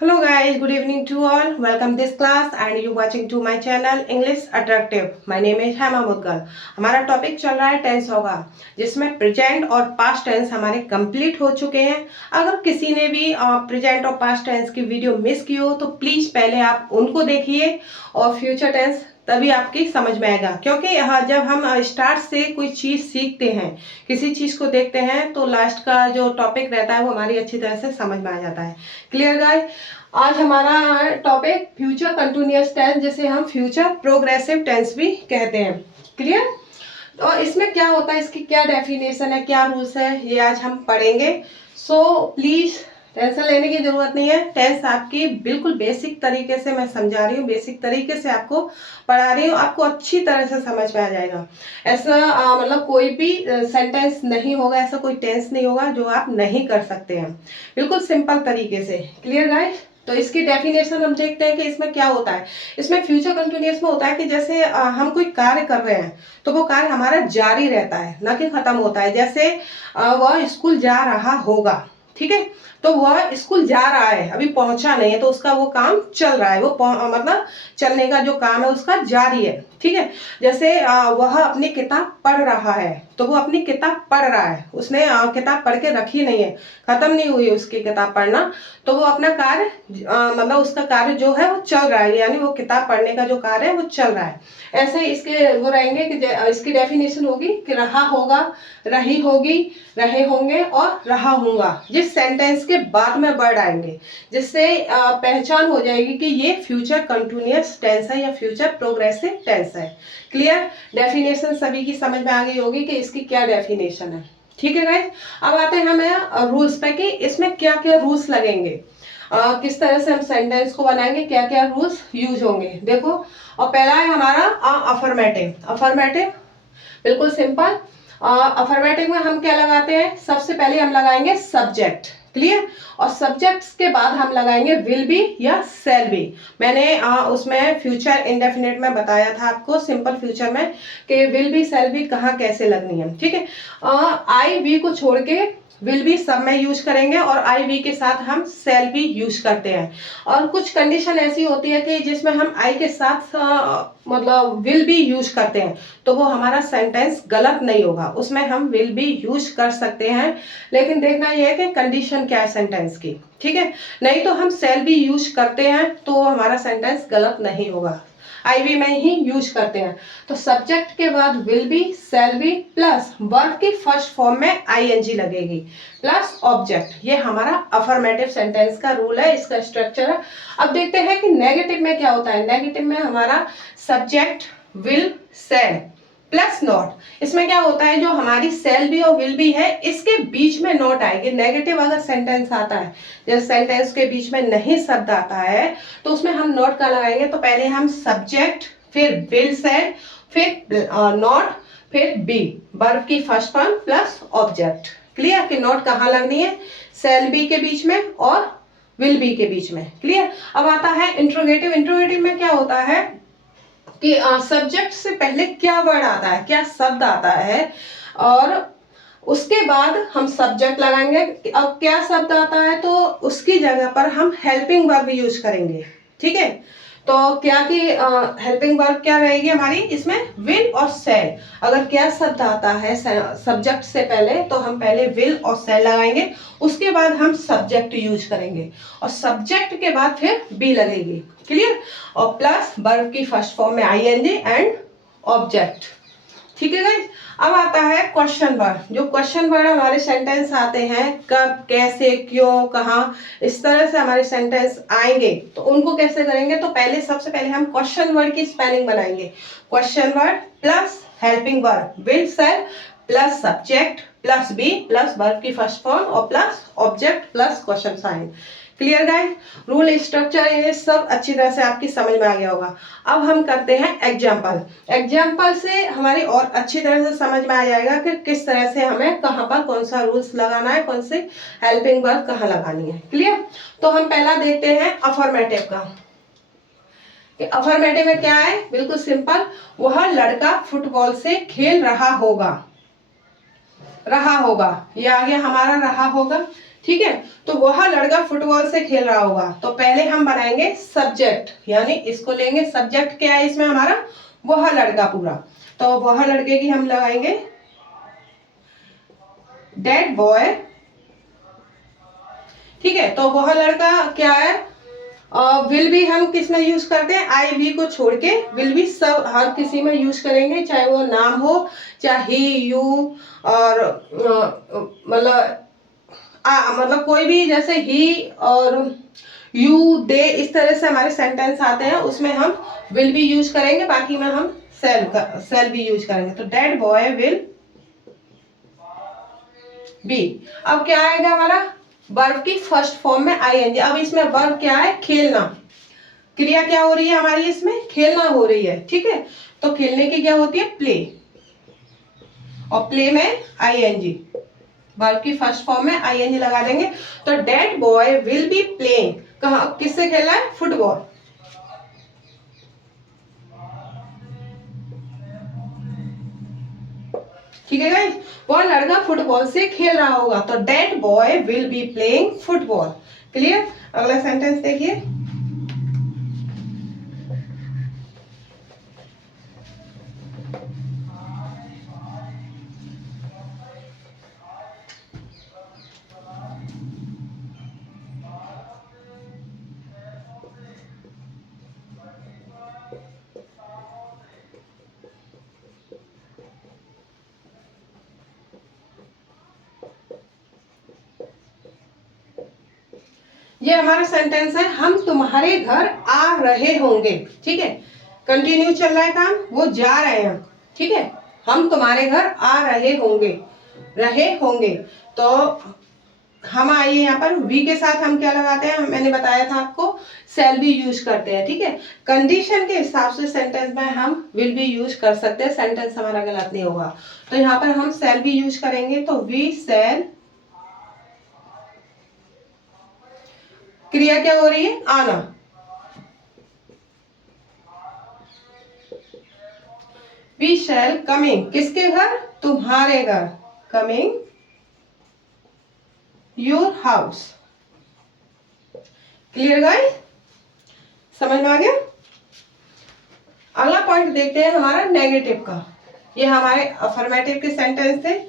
Hello guys, good evening to all. Welcome this class and you watching to my channel English Attractive. My name is Hema Mudgal. हमारा topic चल रहा है tense होगा, जिसमें present और past tense हमारे complete हो चुके हैं। अगर किसी ने भी प्रेजेंट और पास्ट टेंस की वीडियो मिस की हो तो प्लीज पहले आप उनको देखिए और फ्यूचर टेंस तभी आपकी समझ में आएगा। क्योंकि जब हम स्टार्ट से कोई चीज सीखते हैं, किसी चीज को देखते हैं, तो लास्ट का जो टॉपिक रहता है वो हमारी अच्छी तरह से समझ में आ जाता है। Clear guys? आज हमारा टॉपिक फ्यूचर कंटिन्यूअस टेंस, जिसे हम फ्यूचर प्रोग्रेसिव टेंस भी कहते हैं। क्लियर? तो इसमें क्या होता है, इसकी क्या डेफिनेशन है, क्या रूल्स है, ये आज हम पढ़ेंगे। सो प्लीज टेंशन लेने की जरूरत नहीं है। टेंस आपकी बिल्कुल बेसिक तरीके से मैं समझा रही हूँ, बेसिक तरीके से आपको पढ़ा रही हूँ, आपको अच्छी तरह से समझ में आ जाएगा। ऐसा मतलब कोई भी सेंटेंस नहीं होगा, ऐसा कोई टेंस नहीं होगा जो आप नहीं कर सकते हैं, बिल्कुल सिंपल तरीके से। Clear guys? तो इसकी डेफिनेशन हम देखते हैं कि इसमें क्या होता है। इसमें फ्यूचर कंटिन्यूअस में होता है कि जैसे हम कोई कार्य कर रहे हैं तो वो कार्य हमारा जारी रहता है, ना कि खत्म होता है। जैसे वह स्कूल जा रहा होगा, ठीक है, तो वह स्कूल जा रहा है, अभी पहुंचा नहीं है, तो उसका वो काम चल रहा है, वो मतलब चलने का जो काम है उसका जारी है। ठीक है। जैसे वह अपनी किताब पढ़ रहा है, तो वो अपनी किताब पढ़ रहा है, उसने किताब पढ़ के रखी नहीं है, खत्म नहीं हुई उसकी किताब पढ़ना, तो वो अपना कार्य मतलब उसका कार्य जो है वो चल रहा है, यानी वो किताब पढ़ने का जो कार्य है वो चल रहा है। ऐसे इसके वो रहेंगे कि इसकी डेफिनेशन होगी कि रहा होगा, रही होगी, रहे होंगे और रहा होगा। जिस सेंटेंस के बाद में वर्ड आएंगे, जिससे पहचान हो जाएगी कि ये फ्यूचर कंटिन्यूअस टेंस है या फ्यूचर प्रोग्रेसिव टेंस है। क्लियर? डेफिनेशन सभी की समझ में आ गई होगी कि इसकी क्या डेफिनेशन है। ठीक है गाइस? अब आते हैं हमें रूल्स पे कि इसमें क्या क्या रूल्स लगेंगे, किस तरह से हम सेंटेंस को बनाएंगे, क्या क्या रूल्स यूज होंगे। देखो, और पहला है हमारा अफर्मेटिव। अफर्मेटिव बिल्कुल सिंपल। अफर्मेटिव में हम क्या लगाते हैं, सबसे पहले हम लगाएंगे सब्जेक्ट। क्लियर? और सब्जेक्ट्स के बाद हम लगाएंगे विल बी या शैल बी। मैंने उसमें फ्यूचर इंडेफिनिट में बताया था आपको, सिंपल फ्यूचर में, कि विल बी शैल बी कहाँ कैसे लगनी है। ठीक है। आई वी को छोड़ के विल बी सब में यूज करेंगे और आई वी के साथ हम शैल बी यूज करते हैं। और कुछ कंडीशन ऐसी होती है कि जिसमें हम आई के साथ मतलब विल बी यूज करते हैं, तो वो हमारा सेंटेंस गलत नहीं होगा, उसमें हम विल बी यूज कर सकते हैं। लेकिन देखना यह है कि कंडीशन क्या है सेंटेंस की। ठीक है। नहीं तो हम शैल बी यूज करते हैं तो हमारा सेंटेंस गलत नहीं होगा, आई वी में ही यूज करते हैं। तो सब्जेक्ट के बाद will be, shall be plus verb की फर्स्ट फॉर्म में आईएनजी लगेगी प्लस ऑब्जेक्ट। ये हमारा अफर्मेटिव सेंटेंस का रूल है, इसका स्ट्रक्चर है। अब देखते हैं कि नेगेटिव में क्या होता है। नेगेटिव में हमारा subject, will, shall plus not. इसमें क्या होता है, जो हमारी शैल बी और विल बी है इसके बीच में नॉट आएगी। नेगेटिव अगर सेंटेंस आता है, जैसे सेंटेंस के बीच में नहीं शब्द आता है, तो उसमें हम नॉट का लगाएंगे। तो पहले हम सब्जेक्ट, फिर विल, शैल, फिर नॉट, फिर बी, वर्ब की first form plus object. Clear? कि नॉट कहाँ लगनी है, शैल बी के बीच में और विल बी के बीच में। क्लियर? अब आता है इंट्रोगेटिव। इंट्रोगेटिव में क्या होता है कि सब्जेक्ट से पहले क्या वर्ड आता है, क्या शब्द आता है, और उसके बाद हम सब्जेक्ट लगाएंगे। अब क्या शब्द आता है तो उसकी जगह पर हम हेल्पिंग वर्ब यूज करेंगे। ठीक है। तो क्या की हेल्पिंग वर्ब क्या रहेगी हमारी इसमें, विल और शैल। अगर क्या शब्द आता है सब्जेक्ट से पहले, तो हम पहले विल और शैल लगाएंगे, उसके बाद हम सब्जेक्ट यूज करेंगे और सब्जेक्ट के बाद फिर बी लगेगी। क्लियर? और प्लस वर्ब की फर्स्ट फॉर्म में आईएनजी एंड ऑब्जेक्ट। ठीक है गाइस? अब आता है क्वेश्चन वर्ड। जो क्वेश्चन वर्ड हमारे सेंटेंस आते हैं, कब, कैसे, क्यों, कहाँ, इस तरह से हमारे सेंटेंस आएंगे, तो उनको कैसे करेंगे। तो पहले सबसे पहले हम क्वेश्चन वर्ड की स्पेलिंग बनाएंगे। Question word plus helping verb will, shall plus subject plus be plus verb की फर्स्ट फॉर्म और plus object plus question sign. Clear guys? Rule, structure, ये सब अच्छी तरह से आपकी समझ में आ गया होगा। अब हम करते हैं एग्जाम्पल। एग्जाम्पल से हमारी और अच्छी तरह से समझ में आ जाएगा कि किस तरह से हमें कहाँ पर कौन सा रूल्स लगाना है, कौन से हेल्पिंग वर्ब कहाँ लगानी है। क्लियर? तो हम पहला देखते हैं अफर्मेटिव का। अफर्मेटिव में क्या है, बिल्कुल सिंपल, वह लड़का फुटबॉल से खेल रहा होगा। रहा होगा, ये आ गया हमारा रहा होगा। ठीक है, तो वह लड़का फुटबॉल से खेल रहा होगा। तो पहले हम बनाएंगे सब्जेक्ट, यानी इसको लेंगे सब्जेक्ट क्या है इसमें हमारा, वह लड़का पूरा। तो वह लड़के की हम लगाएंगे दैट बॉय। ठीक है, तो वह लड़का क्या है, विल भी हम किस में यूज करते हैं, आई वी को छोड़ के विल भी सब हर किसी में यूज करेंगे, चाहे वो नाम हो, चाहे ही, यू, और मतलब कोई भी, जैसे ही और यू, दे, इस तरह से हमारे सेंटेंस आते हैं, उसमें हम विल भी यूज करेंगे, बाकी में हम सेल भी यूज करेंगे। तो दैट बॉय विल बी। अब क्या आएगा हमारा, वर्ब की फर्स्ट फॉर्म में आईएनजी। अब इसमें वर्ब क्या है, खेलना, क्रिया क्या हो रही है हमारी, इसमें खेलना हो रही है। ठीक है, तो खेलने की क्या होती है, प्ले, और प्ले में आईएनजी, वर्ब की फर्स्ट फॉर्म में आईएनजी लगा देंगे। तो that boy will be playing, कहा किससे खेलना है, फुटबॉल। ठीक है गाइस, वह लड़का फुटबॉल से खेल रहा होगा। तो that boy will be playing football. Clear. अगला सेंटेंस देखिए, ये हमारा सेंटेंस है, हम तुम्हारे घर आ रहे होंगे। ठीक है, कंटिन्यू चल रहा है काम, वो जा रहे हैं। ठीक है, हम तुम्हारे घर आ रहे होंगे, रहे होंगे। तो हम आइए यहाँ पर वी के साथ हम क्या लगाते हैं, मैंने बताया था आपको, सेल भी यूज करते हैं। ठीक है, कंडीशन के हिसाब से सेंटेंस में हम विल भी यूज कर सकते हैं, सेंटेंस हमारा गलत नहीं होगा। तो यहाँ पर हम सेल भी यूज करेंगे। तो वी सेल, क्रिया क्या हो रही है, आना। वी शैल कमिंग, किसके घर, तुम्हारे घर, coming your house. Clear guys, समझ में आ गया। अगला पॉइंट देखते हैं हमारा नेगेटिव का। ये हमारे अफर्मेटिव के सेंटेंस थे,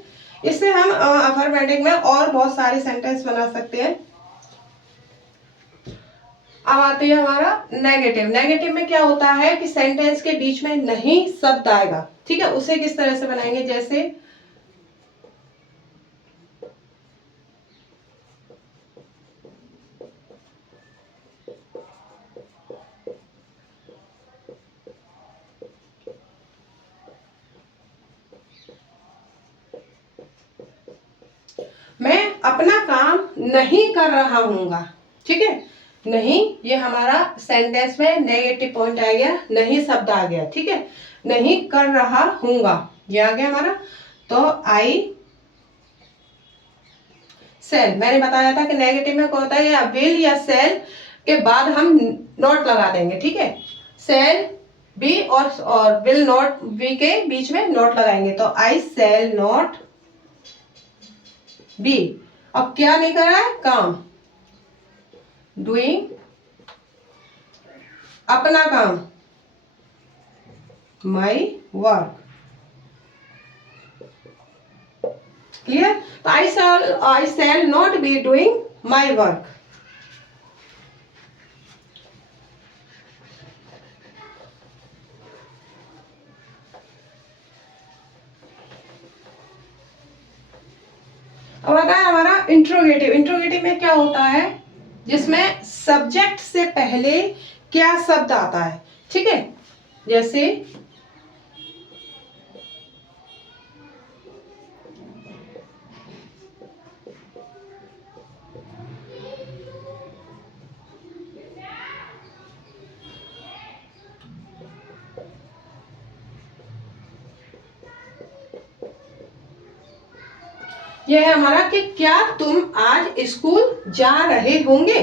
इससे हम अफर्मेटिव में और बहुत सारे सेंटेंस बना सकते हैं। अब आते हैं हमारा नेगेटिव। नेगेटिव में क्या होता है कि सेंटेंस के बीच में नहीं शब्द आएगा। ठीक है, उसे किस तरह से बनाएंगे, जैसे मैं अपना काम नहीं कर रहा हूँगा। ठीक है, नहीं, ये हमारा सेंटेंस में नेगेटिव पॉइंट आ गया, नहीं शब्द आ गया। ठीक है, नहीं कर रहा हूँगा, ये आ गया हमारा। तो आई सेल, मैंने बताया था कि नेगेटिव में क्या होता है, या विल या सेल के बाद हम नॉट लगा देंगे। ठीक है, सेल बी और विल नॉट बी के बीच में नॉट लगाएंगे। तो आई सेल नॉट बी। अब क्या नहीं कर रहा है, काम, डूइंग, अपना काम, माई वर्क। क्लियर। तो I shall not be doing my work. अब आता है हमारा इंट्रोगेटिव। इंट्रोगेटिव में क्या होता है, जिसमें सब्जेक्ट से पहले क्या शब्द आता है। ठीक है, जैसे यह है हमारा कि क्या तुम आज स्कूल जा रहे होंगे।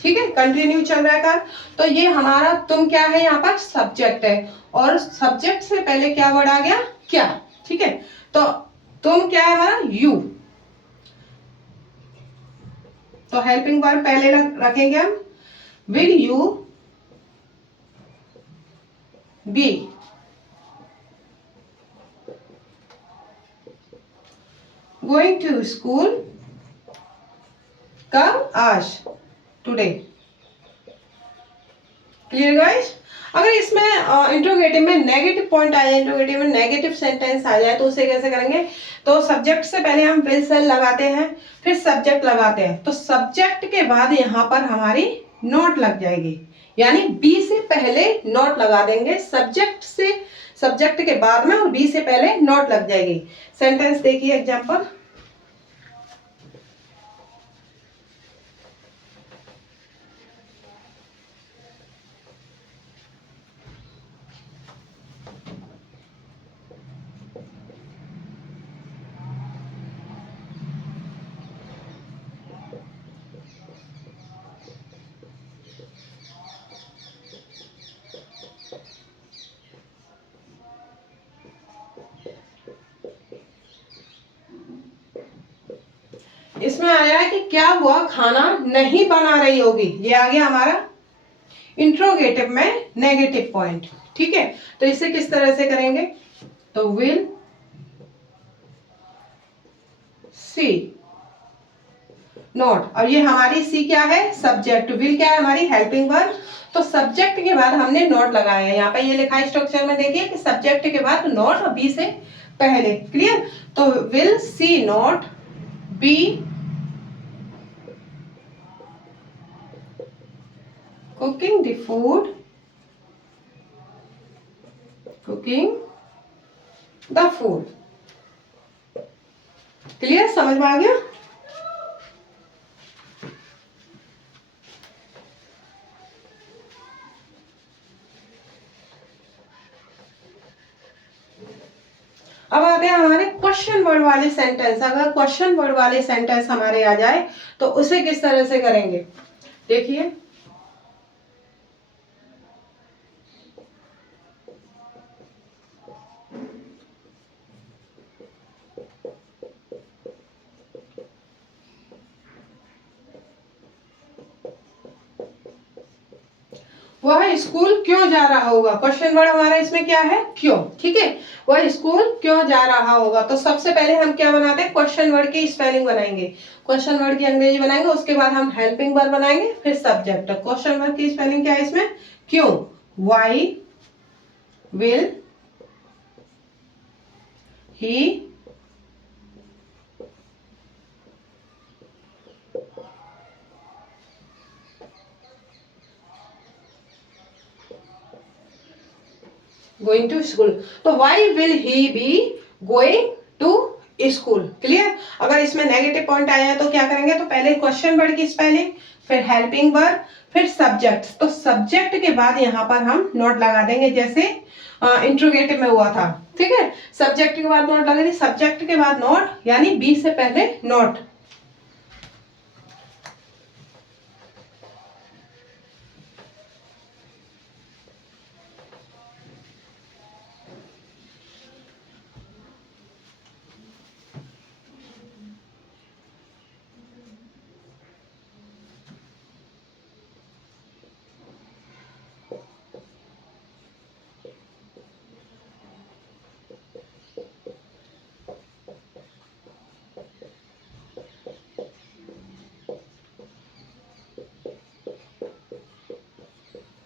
ठीक है, कंटिन्यू चल रहा है का। तो ये हमारा तुम क्या है, यहाँ पर सब्जेक्ट है, और सब्जेक्ट से पहले क्या वर्ड आ गया, क्या। ठीक है, तो तुम क्या है हमारा, यू। तो हेल्पिंग वर्ब पहले रखेंगे हम, will you be going to school, कब, आज, टुडे। Clear guys? अगर इसमें इंट्रोगेटिव में नेगेटिव पॉइंट आ जाए, इंट्रोगेटिव में नेगेटिव सेंटेंस आ जाए, तो उसे कैसे करेंगे? तो सब्जेक्ट से पहले हम विल से लगाते हैं, फिर सब्जेक्ट लगाते हैं, तो सब्जेक्ट के बाद यहाँ पर हमारी नॉट लग जाएगी, यानी बी से पहले नॉट लगा देंगे, सब्जेक्ट से, सब्जेक्ट के बाद में और बी से पहले नॉट लग जाएगी। सेंटेंस देखिए एग्जाम्पल, इसमें आया है कि क्या हुआ, खाना नहीं बना रही होगी, ये आ गया हमारा इंट्रोगेटिव में नेगेटिव पॉइंट। ठीक है, तो इसे किस तरह से करेंगे? तो विल सी नॉट, और ये हमारी सी क्या है? सब्जेक्ट। विल क्या है? हमारी हेल्पिंग वर्ब। तो सब्जेक्ट के बाद हमने नॉट लगाया है, यहाँ पे ये लिखा है स्ट्रक्चर में, देखिए कि सब्जेक्ट के बाद नॉट और बी से पहले। क्लियर? तो will see not be cooking the food, cooking the food. Clear? समझ में आ गया? अब आते हैं हमारे क्वेश्चन वर्ड वाले सेंटेंस। अगर क्वेश्चन वर्ड वाले सेंटेंस हमारे आ जाए तो उसे किस तरह से करेंगे? देखिए, वह स्कूल क्यों जा रहा होगा। क्वेश्चन वर्ड हमारा इसमें क्या है? क्यों। ठीक है, वह स्कूल क्यों जा रहा होगा। तो सबसे पहले हम क्या बनाते हैं? क्वेश्चन वर्ड की स्पेलिंग बनाएंगे, क्वेश्चन वर्ड की अंग्रेजी बनाएंगे, उसके बाद हम हेल्पिंग वर्ब बनाएंगे, फिर सब्जेक्ट। क्वेश्चन वर्ड की स्पेलिंग क्या है इसमें? क्यों, why will he going to school. तो why will he be going to school. Clear? अगर इसमें नेगेटिव पॉइंट आया है तो क्या करेंगे? तो पहले क्वेश्चन वर्ड की स्पेलिंग, फिर हेल्पिंग वर्ब, फिर सब्जेक्ट। तो सब्जेक्ट के बाद यहाँ पर हम नोट लगा देंगे, जैसे इंट्रोगेटिव में हुआ था। ठीक है, सब्जेक्ट के बाद नोट लगा दी, सब्जेक्ट के बाद नोट, यानी बी से पहले नोट।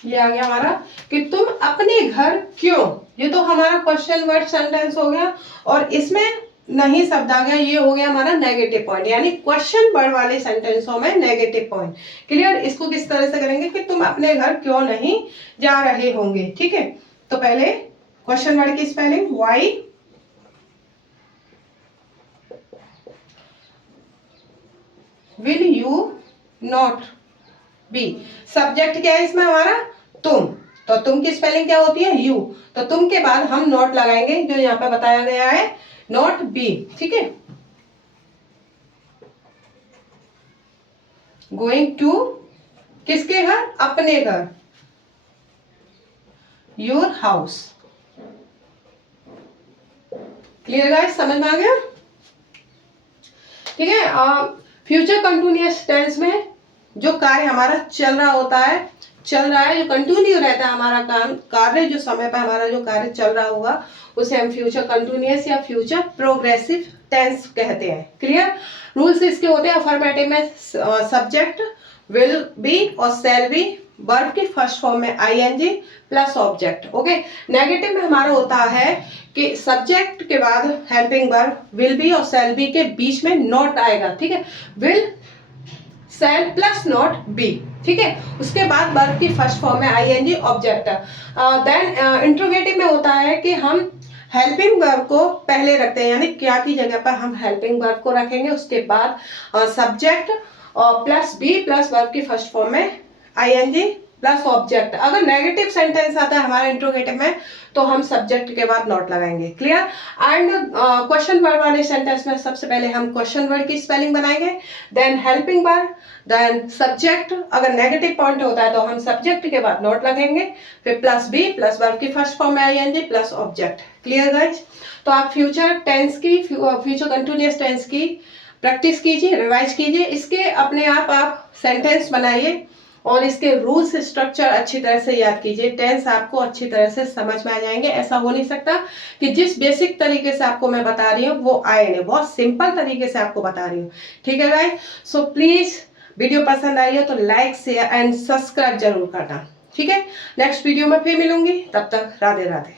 ये आ गया हमारा कि तुम अपने घर क्यों। ये तो हमारा क्वेश्चन वर्ड सेंटेंस हो गया, और इसमें नहीं शब्द आ गया, ये हो गया हमारा नेगेटिव पॉइंट, यानी क्वेश्चन वर्ड वाले सेंटेंसों में नेगेटिव पॉइंट। क्लियर? इसको किस तरह से करेंगे कि तुम अपने घर क्यों नहीं जा रहे होंगे। ठीक है, तो पहले क्वेश्चन वर्ड की spelling, why will you not be. Subject क्या है इसमें हमारा? तुम। तो तुम की स्पेलिंग क्या होती है? यू। तो तुम के बाद हम नॉट लगाएंगे, जो यहाँ पे बताया गया है, नॉट बी। ठीक है, गोइंग टू किसके घर? अपने घर, योर हाउस। Clear guys? समझ में आ गया? ठीक है, फ्यूचर कंटिन्यूअस टेंस में जो कार्य हमारा चल रहा होता है, चल रहा है, जो कंटिन्यू रहता है हमारा काम, कार्य जो समय पर हमारा जो कार्य चल रहा होगा उसे हम फ्यूचर कंटिन्यूअस या फ्यूचर प्रोग्रेसिव टेंस कहते हैं। क्लियर? रूल्स इसके होते हैं अफर्मेटिव में सब्जेक्ट, विल बी और शैल बी, वर्ब की फर्स्ट फॉर्म में ING plus object. Okay. Negative में हमारा होता है कि सब्जेक्ट के बाद हेल्पिंग वर्ब, विल बी और शैल बी के बीच में नॉट आएगा। ठीक है, will shall plus not be. ठीक है, उसके बाद वर्ब की फर्स्ट फॉर्म में आईएनजी ऑब्जेक्ट। देन इंट्रोगेटिव में होता है कि हम हेल्पिंग वर्ब को पहले रखते हैं, यानी क्या की जगह पर हम हेल्पिंग वर्ब को रखेंगे, उसके बाद सब्जेक्ट और प्लस बी प्लस वर्ब की फर्स्ट फॉर्म में आईएनजी प्लस ऑब्जेक्ट। अगर नेगेटिव सेंटेंस आता है हमारे इंट्रोगेटिव में तो हम सब्जेक्ट के बाद नॉट लगाएंगे। क्लियर? एंड क्वेश्चन वर्ड वाले सेंटेंस में सबसे पहले हम क्वेश्चन वर्ड की स्पेलिंग बनाएंगे, then helping verb, then subject. अगर नेगेटिव पॉइंट होता है तो हम सब्जेक्ट के बाद नॉट लगेंगे, फिर प्लस बी प्लस वर्ब की फर्स्ट फॉर्म में ING plus object. Clear guys? तो आप फ्यूचर टेंस की, फ्यूचर कंटिन्यूअस टेंस की प्रैक्टिस कीजिए, रिवाइज कीजिए, इसके अपने आप सेंटेंस बनाइए और इसके रूल्स स्ट्रक्चर अच्छी तरह से याद कीजिए। टेंस आपको अच्छी तरह से समझ में आ जाएंगे। ऐसा हो नहीं सकता कि जिस बेसिक तरीके से आपको मैं बता रही हूँ वो आए नहीं, बहुत सिंपल तरीके से आपको बता रही हूँ। ठीक है गाइस? सो प्लीज वीडियो पसंद आई हो तो लाइक शेयर एंड सब्सक्राइब जरूर करना। ठीक है, नेक्स्ट वीडियो में फिर मिलूंगी, तब तक राधे राधे।